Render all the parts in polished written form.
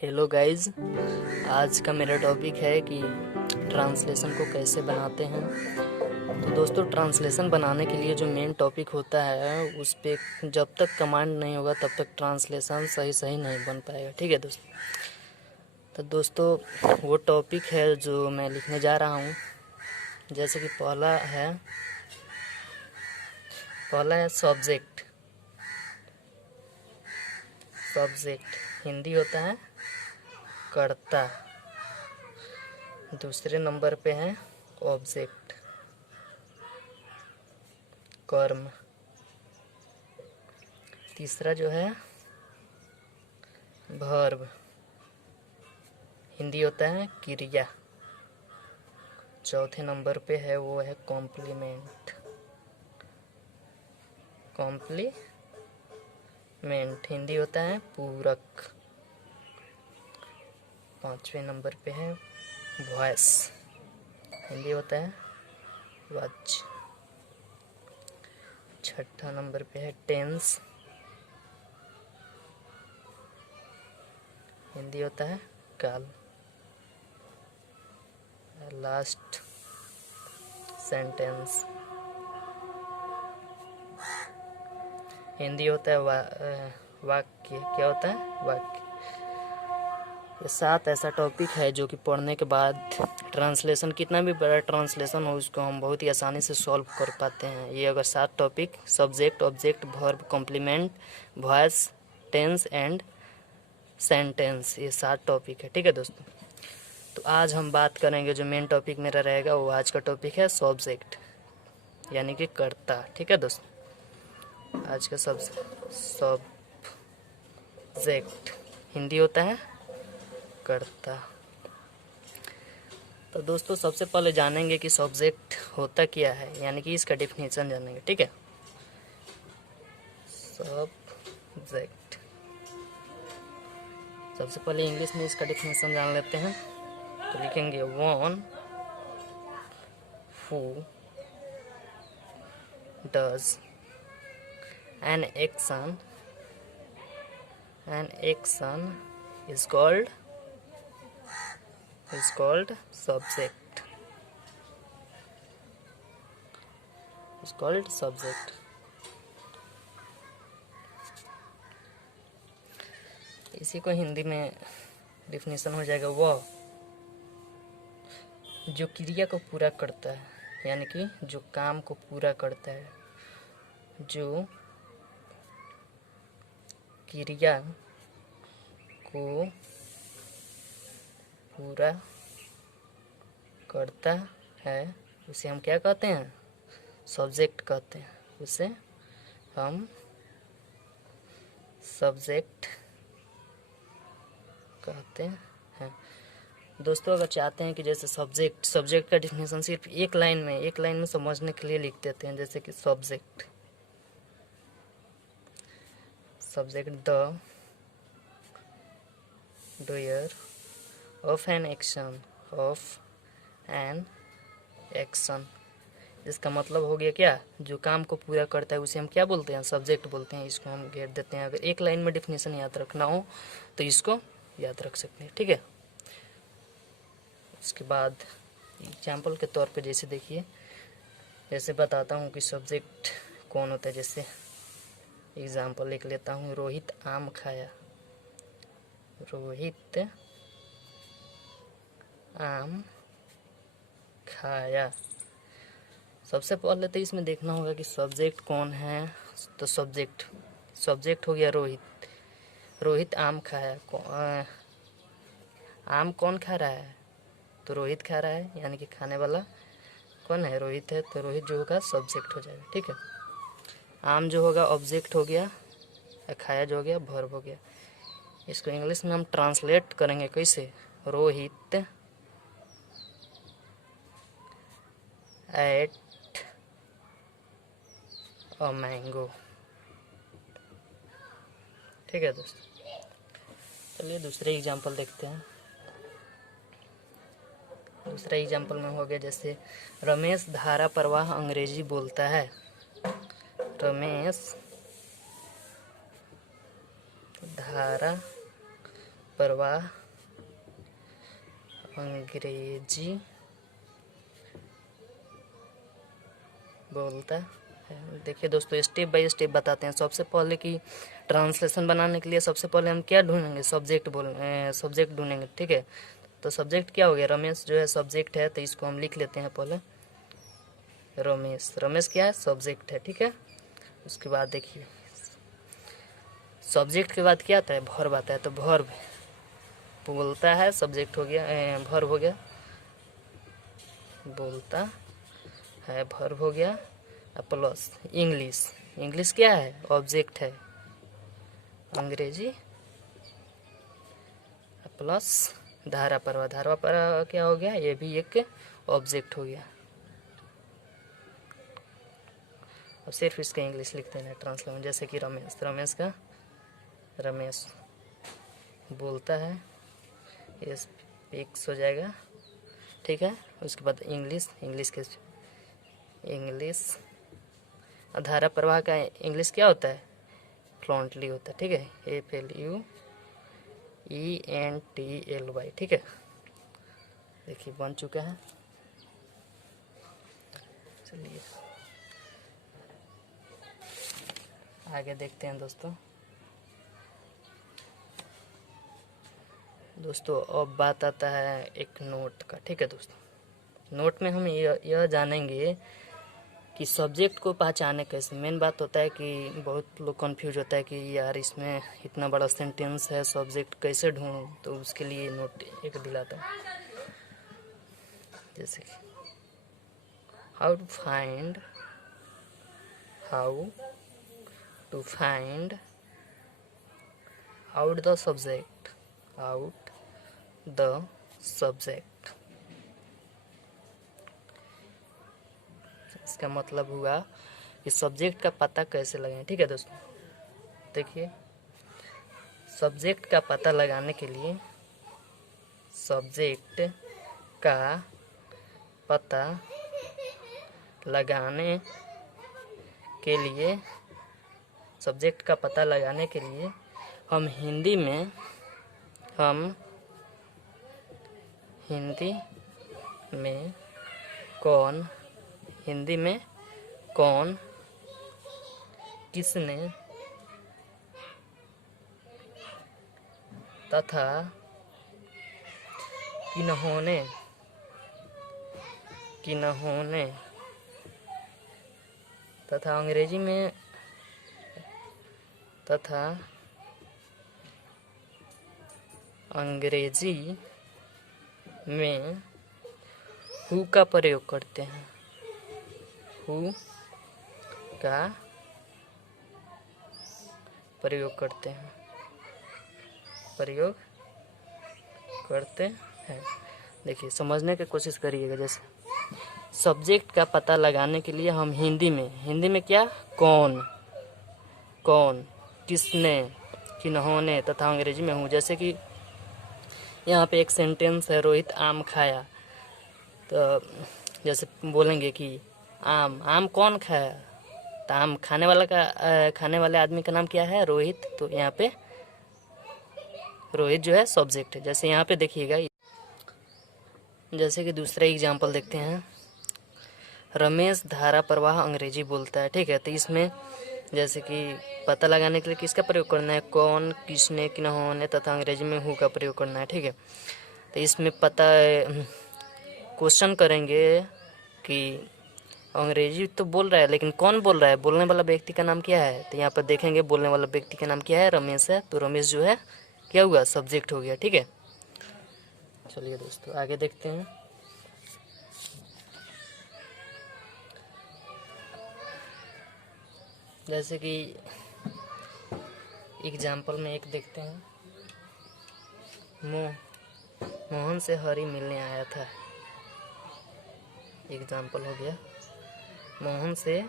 Hello guys, आज का मेरा टॉपिक है कि ट्रांसलेशन को कैसे बनाते हैं। तो दोस्तों, ट्रांसलेशन बनाने के लिए जो मेन टॉपिक होता है उस पे जब तक कमांड नहीं होगा तब तक ट्रांसलेशन सही नहीं बन पाएगा। ठीक है दोस्तों। तो दोस्तों, वो टॉपिक है जो मैं लिखने जा रहा हूँ। जैसे कि पहला है सब्जेक्ट। हिंदी होता है कर्ता। दूसरे नंबर पे है ऑब्जेक्ट, कर्म। तीसरा जो है वर्ब, हिंदी होता है क्रिया। चौथे नंबर पे है वो है कॉम्प्लीमेंट। हिंदी होता है पूरक। पांचवें नंबर पे है वॉइस, हिंदी होता है वाच। छठा नंबर पे है टेंस, हिंदी होता है काल। लास्ट सेंटेंस, हिंदी होता है वाक्य। क्या होता है? वाक्य। ये 7 ऐसा टॉपिक है जो कि पढ़ने के बाद ट्रांसलेशन, कितना भी बड़ा ट्रांसलेशन हो उसको हम बहुत ही आसानी से सॉल्व कर पाते हैं। ये अगर 7 topic, subject, object, verb, complement, voice, tense and sentence, ये 7 टॉपिक है। ठीक है दोस्तों। तो आज हम बात करेंगे, जो मेन टॉपिक मेरा रहेगा वो आज का टॉपिक है सब्जेक्ट, यानी कि कर्ता। ठीक है दोस्तों। आज का सब्जेक्ट हिंदी होता है कर्ता। तो दोस्तों, सबसे पहले जानेंगे कि सब्जेक्ट होता क्या है, यानी कि इसका डेफिनेशन जानेंगे। ठीक है। सब्जेक्ट, सबसे पहले इंग्लिश में इसका डेफिनेशन जान लेते हैं। तो लिखेंगे one who does an action is called subject. इसी को हिंदी में डिफिनेशन हो जाएगा वह जो क्रिया को पूरा करता है, यानी कि जो काम को पूरा करता है, जो क्रिया को पूरा करता है, उसे हम क्या कहते हैं? सब्जेक्ट कहते हैं। उसे हम सब्जेक्ट कहते हैं। दोस्तों, अगर चाहते हैं कि जैसे सब्जेक्ट का डिफिनेशन सिर्फ एक लाइन में समझने के लिए लिख देते हैं। जैसे कि subject the doer of an action, इसका मतलब हो गया क्या? जो काम को पूरा करता है उसे हम क्या बोलते हैं? सब्जेक्ट बोलते हैं। इसको हम घेर देते हैं। अगर एक लाइन में डिफिनेशन याद रखना हो तो इसको याद रख सकते हैं। ठीक है। उसके बाद एग्जाम्पल के तौर पे जैसे देखिए, जैसे बताता हूँ कि सब्जेक्ट कौन होता है। जैसे एग्जाम्पल लिख लेता हूँ, रोहित आम खाया। रोहित आम खाया। सबसे पहले तो इसमें देखना होगा कि सब्जेक्ट कौन है। तो सब्जेक्ट हो गया रोहित आम खाया। आम कौन खा रहा है? तो रोहित खा रहा है, यानी कि खाने वाला कौन है? रोहित है। तो रोहित जो होगा सब्जेक्ट हो जाएगा। ठीक है। आम जो होगा ऑब्जेक्ट हो गया, खाया जो हो गया वर्ब हो गया। इसको इंग्लिश में हम ट्रांसलेट करेंगे कैसे? Rohit at a mango. ठीक है दोस्तों। चलिए दूसरे एग्जाम्पल देखते हैं। दूसरा एग्जाम्पल में हो गया, जैसे रमेश धारा प्रवाह अंग्रेजी बोलता है। रमेश धारा प्रवाह अंग्रेजी बोलता है। देखिए दोस्तों, स्टेप बाय स्टेप बताते हैं। सबसे पहले कि ट्रांसलेशन बनाने के लिए सबसे पहले हम क्या ढूंढेंगे, सब्जेक्ट ढूंढेंगे, ठीक है। तो सब्जेक्ट क्या हो गया, रमेश जो है सब्जेक्ट है, तो इसको हम लिख लेते हैं पहले। रमेश क्या है, सब्जेक्ट है, ठीक है। उसके बाद देखिए, सब्जेक्ट के बाद क्या आता है, वर्ब आता है। तो वर्ब बोलता है, सब्जेक्ट हो गया, वर्ब हो गया, बोलता है वर्ब हो गया, प्लस इंग्लिश क्या है, ऑब्जेक्ट है, अंग्रेजी, प्लस धारा प्रवाह क्या हो गया, ये भी एक ऑब्जेक्ट हो गया। अब सिर्फ इसका इंग्लिश लिखते हैं ट्रांसलेशन, जैसे कि रमेश बोलता है, ये स्पीक्स हो जाएगा, ठीक है। उसके बाद इंग्लिश धारा प्रवाह का इंग्लिश क्या होता है, फ्लुएंटली होता है, ठीक है, FLUENTLY, ठीक है। देखिए बन चुका है। चलिए आगे देखते हैं दोस्तों अब बात आता है एक नोट का, ठीक है दोस्तों। नोट में हम यह जानेंगे कि सब्जेक्ट को पहचाने कैसे। मेन बात होता है कि बहुत लोग कंफ्यूज होता है कि यार इसमें इतना बड़ा सेंटेंस है, सब्जेक्ट कैसे ढूंढूं, तो उसके लिए नोट एक दिलाता हूँ। जैसे कि how to find out the subject इसका मतलब हुआ कि सब्जेक्ट का पता कैसे लगाएं, ठीक है दोस्तों। देखिए, सब्जेक्ट का पता लगाने के लिए सब्जेक्ट का पता लगाने के लिए हम हिंदी में कौन किसने तथा किन्होंने तथा अंग्रेजी में हु का प्रयोग करते हैं, देखिए समझने की कोशिश करिएगा। जैसे सब्जेक्ट का पता लगाने के लिए हम हिंदी में क्या, कौन किसने किन्होंने तथा अंग्रेजी में हूँ। जैसे कि यहाँ पे एक सेंटेंस है, रोहित आम खाया, तो जैसे बोलेंगे कि आम कौन खाया, तो आम खाने वाले आदमी का नाम क्या है, रोहित। तो यहाँ पे रोहित जो है सब्जेक्ट है। जैसे यहाँ पे देखिएगा, जैसे कि दूसरा एग्जांपल देखते हैं, रमेश धारा प्रवाह अंग्रेजी बोलता है, ठीक है। तो इसमें जैसे कि पता लगाने के लिए किसका प्रयोग करना है, कौन किसने किन्होंने तथा अंग्रेजी में हु का प्रयोग करना है, ठीक है। तो इसमें क्वेश्चन करेंगे कि अंग्रेजी तो बोल रहा है, लेकिन कौन बोल रहा है, बोलने वाला व्यक्ति का नाम क्या है। तो यहाँ पर देखेंगे बोलने वाला व्यक्ति का नाम क्या है, रमेश है। तो रमेश जो है क्या हुआ, सब्जेक्ट हो गया, ठीक है। चलिए दोस्तों आगे देखते हैं। जैसे कि एग्जाम्पल में एक देखते हैं, मोहन से हरी मिलने आया था। एग्जाम्पल हो गया, मोहन से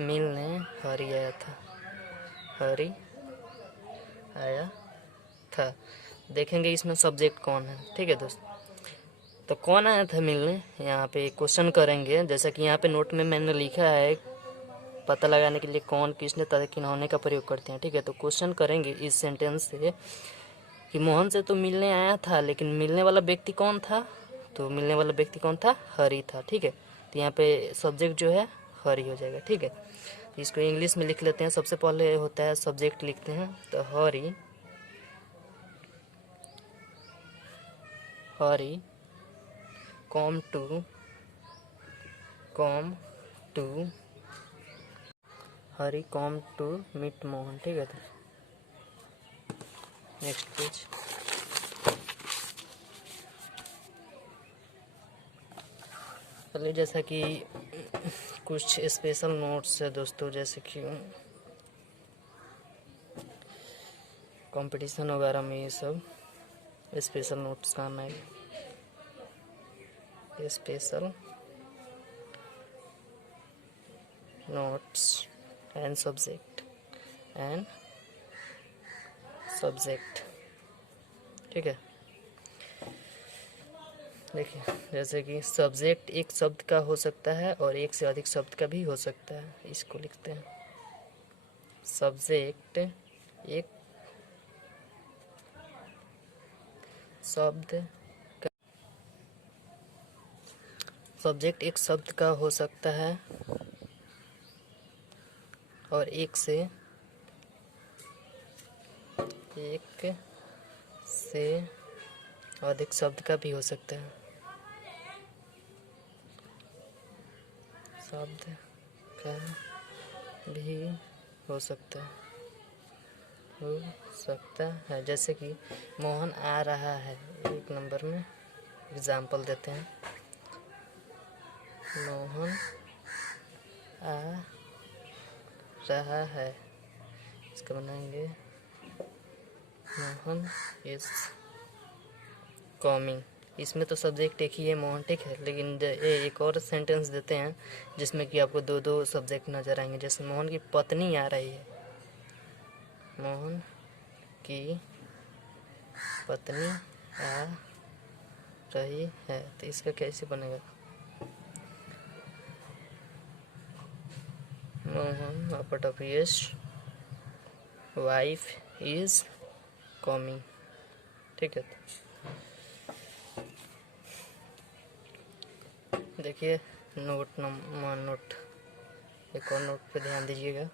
मिलने हरी आया था। देखेंगे इसमें सब्जेक्ट कौन है, ठीक है दोस्तों। तो कौन आया था मिलने, यहाँ पे क्वेश्चन करेंगे। जैसा कि यहाँ पे नोट में मैंने लिखा है, पता लगाने के लिए कौन, किसने तथा किन्होंने का प्रयोग करते हैं। ठीक है, तो क्वेश्चन करेंगे इस सेंटेंस से कि मोहन से तो मिलने आया था, लेकिन मिलने वाला व्यक्ति कौन था। तो मिलने वाला व्यक्ति कौन था, हरि था। ठीक है, तो यहाँ पे सब्जेक्ट जो है हरि हो जाएगा। ठीक है, तो इसको इंग्लिश में लिख लेते हैं। सबसे पहले होता है सब्जेक्ट लिखते हैं, तो Hari, Hari come to Hari come to meet Mohan. ठीक है, तो नेक्स्ट पेज। चलिए, जैसा कि कुछ स्पेशल नोट्स है दोस्तों, जैसे कि कंपटीशन वगैरह में ये सब स्पेशल नोट्स काम आएगा। Special notes and subject. ठीक है, देखिए, जैसे कि सब्जेक्ट एक शब्द का हो सकता है और एक से अधिक शब्द का भी हो सकता है। इसको लिखते हैं सब्जेक्ट एक शब्द का, सब्जेक्ट एक शब्द का हो सकता है और एक से अधिक शब्द का भी हो सकता है। शब्द का भी हो सकता है। जैसे कि मोहन आ रहा है, एक नंबर में एग्जाम्पल देते हैं। मोहन आ रहा है, इसका बनाएंगे मोहन इज कमिंग। इसमें तो सब्जेक्ट एक ही है, मोहन। ठीक है, लेकिन एक और सेंटेंस देते हैं जिसमें कि आपको दो दो सब्जेक्ट नजर आएंगे। जैसे मोहन की पत्नी आ रही है, मोहन की पत्नी आ रही है, तो इसका कैसे बनेगा, Mohan apostrophe wife is coming. ठीक है, देखिए नोट एक और नोट पे ध्यान दीजिएगा।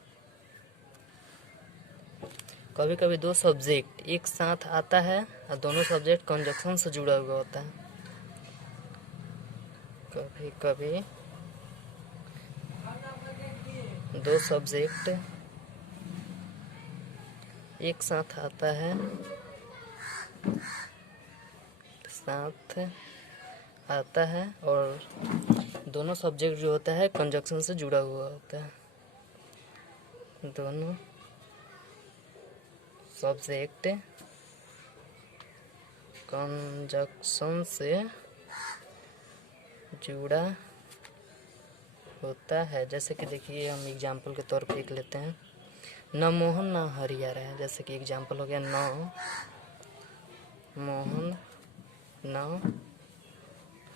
कभी कभी दो सब्जेक्ट एक साथ आता है और दोनों सब्जेक्ट कंजक्शन से जुड़ा हुआ होता है। कभी कभी दो सब्जेक्ट एक साथ आता है और दोनों सब्जेक्ट जो होता है कंजक्शन से जुड़ा हुआ होता है। दोनों सब्जेक्ट कंजक्शन से जुड़ा होता है। जैसे कि देखिए, हम एग्जाम्पल के तौर पे लिख लेते हैं, न मोहन न हरि आ रहा है। जैसे कि एग्जाम्पल हो गया, न मोहन न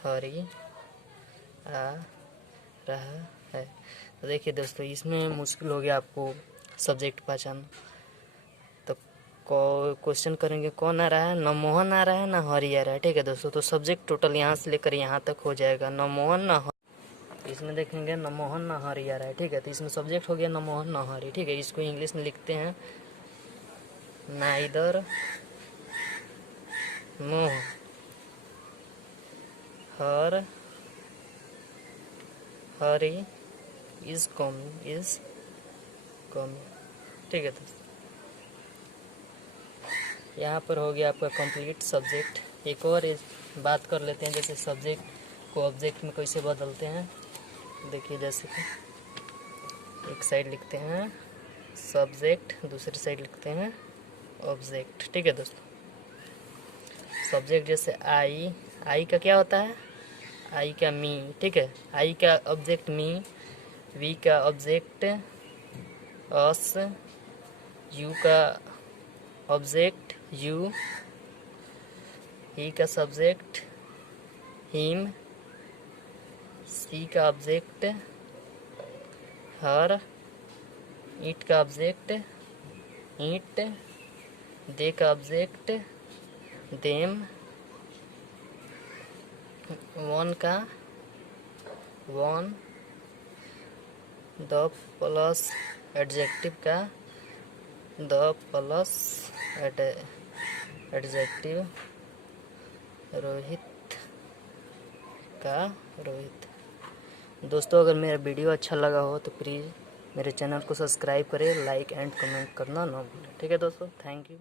हरि आ रहा है। तो देखिए दोस्तों, इसमें मुश्किल हो गया आपको सब्जेक्ट पहचानना। तो क्वेश्चन करेंगे कौन आ रहा है, न मोहन आ रहा है न हरि आ रहा है। ठीक है दोस्तों, तो सब्जेक्ट टोटल यहाँ से लेकर यहाँ तक हो जाएगा, न मोहन न। इसमें देखेंगे न मोहन न हरि आ रहा है। ठीक है, तो इसमें सब्जेक्ट हो गया न मोहन न हरि। ठीक है, इसको इंग्लिश में लिखते हैं neither Mohan Hari is coming. ठीक है दोस्तों, यहाँ पर हो गया आपका कंप्लीट सब्जेक्ट। एक और बात कर लेते हैं, जैसे सब्जेक्ट को ऑब्जेक्ट में कैसे बदलते हैं। देखिए, जैसे कि एक साइड लिखते हैं सब्जेक्ट, दूसरी साइड लिखते हैं ऑब्जेक्ट। ठीक है दोस्तों, सब्जेक्ट जैसे आई का क्या होता है, आई का मी। ठीक है, आई का ऑब्जेक्ट मी, वी का ऑब्जेक्ट अस, यू का ऑब्जेक्ट यू, ही का सब्जेक्ट हिम। सी का ऑब्जेक्ट हर। ईट का ऑब्जेक्ट ईंट। दे का ऑब्जेक्ट देम। वन का वन। द प्लस एडजेक्टिव का द प्लस एडजेक्टिव। रोहित का रोहित। दोस्तों, अगर मेरा वीडियो अच्छा लगा हो तो प्लीज़ मेरे चैनल को सब्सक्राइब करें, लाइक एंड कमेंट करना ना भूलें। ठीक है दोस्तों, थैंक यू।